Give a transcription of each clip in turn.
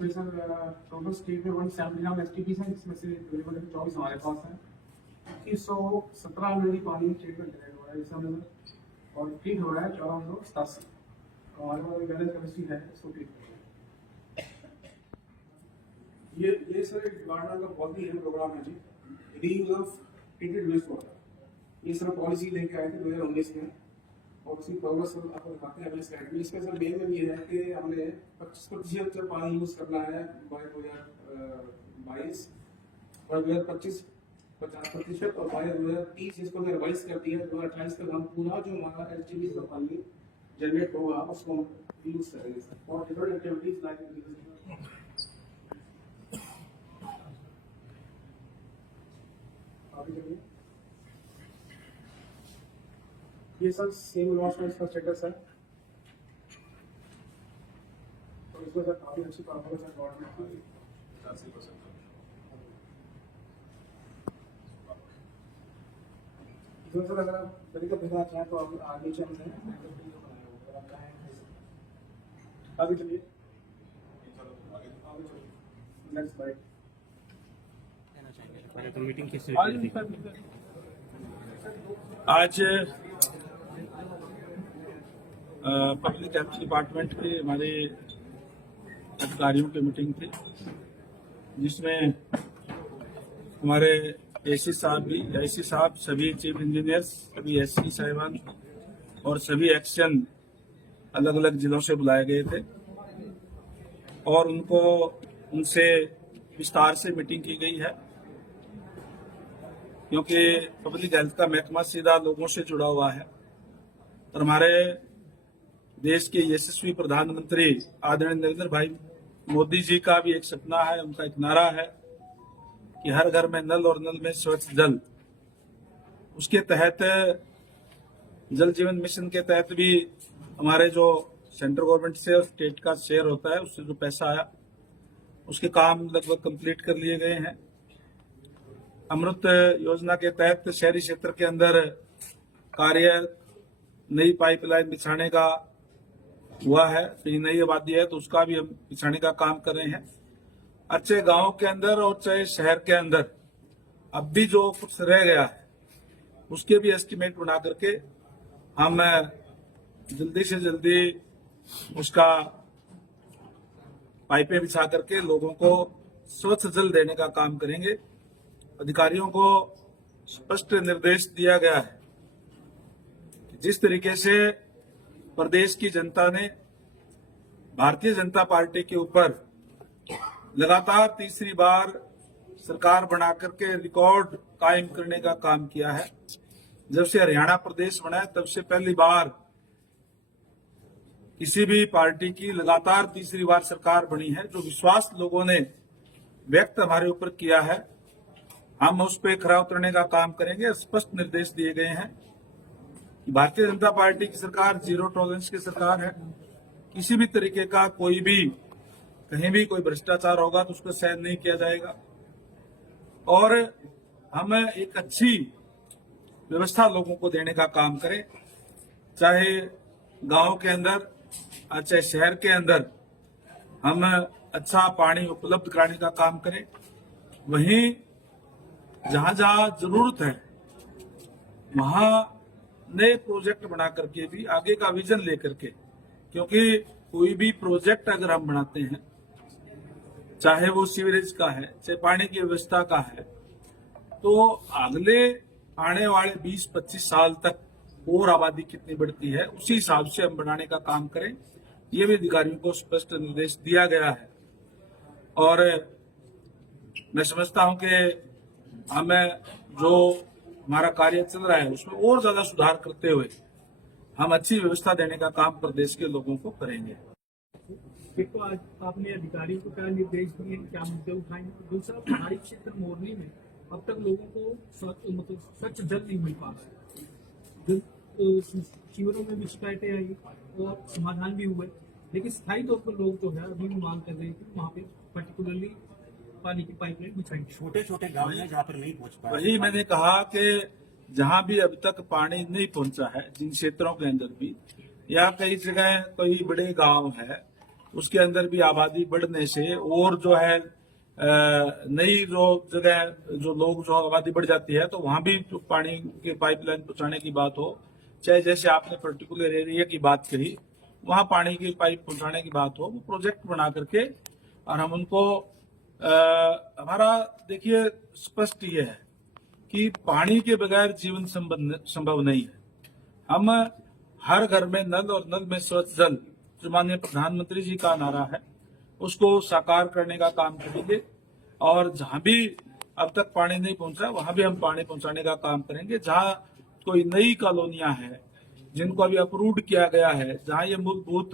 इसमें sir total state में 179 एसटीपीज हैं, जिसमें से 24 हमारे पास हैं। 2117 मिली पानी ट्रीटमेंट जनरेट हो रहा है इस समय में, और ट्रीट हो रहा है 1487। तो हमारे पास बैलेंस कैपेसिटी है इसको ट्रीट करने की। ये सर एक डिपार्टमेंट का बहुत ही अहम प्रोग्राम है जी, reuse of treated waste water. ये सर पॉलिसी लेके आए थे 2019 में, और उसकी प्रोग्रेस आपको दिखाते हैं अपने स्लाइड में। इसमें सर मेन में ये है कि हमने 25% पानी यूज करना है बाय 2022, और 2025 50%, और बाय 2030 इसको हमने रिवाइज कर दिया। 2028 तक हम पूरा जो हमारा एचटीपी का पानी जनरेट होगा उसको हम यूज करेंगे सर, और डिफरेंट एक्टिविटीज लाइक आगे चलिए। ये सब सेम लॉस में इसका स्टेटस है, तो इसमें सर काफी अच्छी परफॉर्मेंस है गवर्नमेंट की 80%। इसमें सर अगर आप तरीका भेजना चाहें तो आप आगे चलते हैं, आगे चलिए, नेक्स्ट स्लाइड। मीटिंग कैसे आज पब्लिक हेल्थ डिपार्टमेंट के हमारे अधिकारियों की मीटिंग थी, जिसमें हमारे एसी साहब, सभी चीफ इंजीनियर्स, सभी एससी साहिबान और सभी एक्शन अलग अलग जिलों से बुलाए गए थे, और उनसे विस्तार से मीटिंग की गई है, क्योंकि पब्लिक हेल्थ का महकमा सीधा लोगों से जुड़ा हुआ है। और हमारे देश के यशस्वी प्रधानमंत्री आदरणीय नरेंद्र भाई मोदी जी का भी एक सपना है, उनका एक नारा है कि हर घर में नल और नल में स्वच्छ जल। उसके तहत जल जीवन मिशन के तहत भी हमारे जो सेंट्रल गवर्नमेंट से और स्टेट का शेयर होता है, उससे जो पैसा आया उसके काम लगभग कंप्लीट कर लिए गए हैं। अमृत योजना के तहत शहरी क्षेत्र के अंदर कार्य नई पाइपलाइन बिछाने का हुआ है, नई आबादी है तो उसका भी हम बिछाने का काम कर रहे हैं। अच्छे गांव के अंदर और चाहे शहर के अंदर अब भी जो कुछ रह गया है उसके भी एस्टिमेट बना करके हम जल्दी से जल्दी उसका पाइपें बिछा करके लोगों को स्वच्छ जल देने का काम करेंगे। अधिकारियों को स्पष्ट निर्देश दिया गया है कि जिस तरीके से प्रदेश की जनता ने भारतीय जनता पार्टी के ऊपर लगातार तीसरी बार सरकार बना करके रिकॉर्ड कायम करने का काम किया है। जब से हरियाणा प्रदेश बना है तब से पहली बार किसी भी पार्टी की लगातार तीसरी बार सरकार बनी है। जो विश्वास लोगों ने व्यक्त हमारे ऊपर किया है, हम उस पर खरा उतरने का काम करेंगे। स्पष्ट निर्देश दिए गए हैं कि भारतीय जनता पार्टी की सरकार जीरो टॉलरेंस की सरकार है। किसी भी तरीके का कोई भी कहीं भी कोई भ्रष्टाचार होगा तो उसको सहन नहीं किया जाएगा, और हम एक अच्छी व्यवस्था लोगों को देने का काम करें, चाहे गांव के अंदर चाहे शहर के अंदर हम अच्छा पानी उपलब्ध कराने का काम करें। वहीं जहां जहां जरूरत है वहां नए प्रोजेक्ट बना करके भी आगे का विजन लेकर के, क्योंकि कोई भी प्रोजेक्ट अगर हम बनाते हैं, चाहे वो सीवरेज का है चाहे पानी की व्यवस्था का है, तो अगले आने वाले 20-25 साल तक और आबादी कितनी बढ़ती है उसी हिसाब से हम बनाने का काम करें। ये भी अधिकारियों को स्पष्ट निर्देश दिया गया है, और मैं समझता हूं कि हमें जो हमारा कार्य चल रहा है उसमें और ज्यादा सुधार करते हुए हम अच्छी व्यवस्था देने का काम प्रदेश के लोगों को करेंगे। देखो, आज आपने अधिकारियों को क्या निर्देश दिए, क्या मुद्दे उठाएंगे। दूसरा, पहाड़ी क्षेत्र मोरनी में अब तक लोगों को स्वच्छ जल नहीं मिल पा रहा है। शिविरों में भी शिकायतें आई और समाधान भी हुए, लेकिन स्थायी तौर पर लोग जो है अभी भी मांग कर रहे हैं कि वहाँ पे पर्टिकुलरली पानी की पाइपलाइन बिछाई। छोटे छोटे गांव हैं जहाँ पर नहीं पहुंच पाए। वही मैंने कहा कि जहां भी अब तक पानी नहीं पहुंचा है, जिन क्षेत्रों के अंदर भी, या कई जगह कोई बड़े गांव है उसके अंदर भी आबादी बढ़ने से और जो है नई जो जगह जो लोग जो आबादी बढ़ जाती है तो वहां भी जो पानी के पाइपलाइन पहुंचाने की बात हो, चाहे जैसे आपने पर्टिकुलर एरिया की बात कही वहां पानी की पाइप पहुंचाने की बात हो, वो प्रोजेक्ट बना करके और हम उनको हमारा देखिए स्पष्ट ये है कि पानी के बगैर जीवन संभव नहीं है। हम हर घर में नल और नल में स्वच्छ जल जो माननीय प्रधानमंत्री जी का नारा है उसको साकार करने का काम करेंगे और जहां भी अब तक पानी नहीं पहुंचा वहां भी हम पानी पहुंचाने का काम करेंगे। जहां कोई नई कॉलोनियां हैं जिनको अभी अप्रूव्ड किया गया है, जहां ये मूलभूत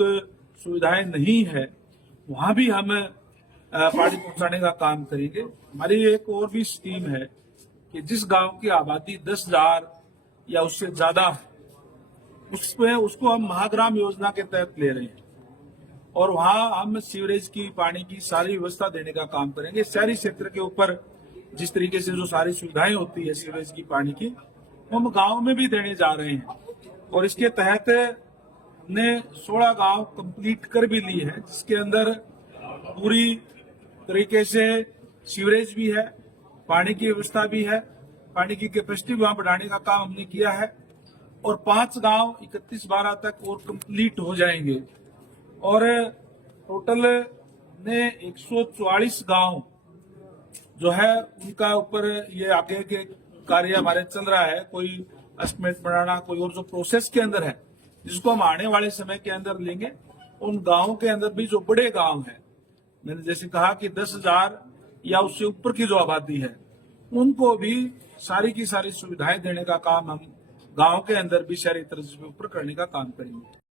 सुविधाएं नहीं है, वहां भी हम पानी पहुंचाने का काम करेंगे। हमारी एक और भी स्कीम है कि जिस गांव की आबादी 10,000 या उससे ज्यादा है उसमें उसको हम महाग्राम योजना के तहत ले रहे हैं और वहां हम सीवरेज की पानी की सारी व्यवस्था देने का काम करेंगे। शहरी क्षेत्र के ऊपर जिस तरीके से जो सारी सुविधाएं होती है सीवरेज की पानी की हम गांव में भी देने जा रहे हैं और इसके तहत हमने 16 गांव कंप्लीट कर भी ली है जिसके अंदर पूरी तरीके से सीवरेज भी है, पानी की व्यवस्था भी है, पानी की कैपेसिटी वहां बढ़ाने का काम हमने किया है और 5 गांव 31/12 तक और कंप्लीट हो जाएंगे और टोटल ने 144 गांव जो है उनका ऊपर ये आगे के कार्य हमारे चल रहा है। कोई एस्टिमेट बनाना, कोई और जो प्रोसेस के अंदर है जिसको हम आने वाले समय के अंदर लेंगे। उन गांवों के अंदर भी जो बड़े गांव हैं, मैंने जैसे कहा कि 10,000 या उससे ऊपर की जो आबादी है उनको भी सारी की सारी सुविधाएं देने का काम हम गांव के अंदर भी शहरी तर्ज पे ऊपर करने का काम करेंगे।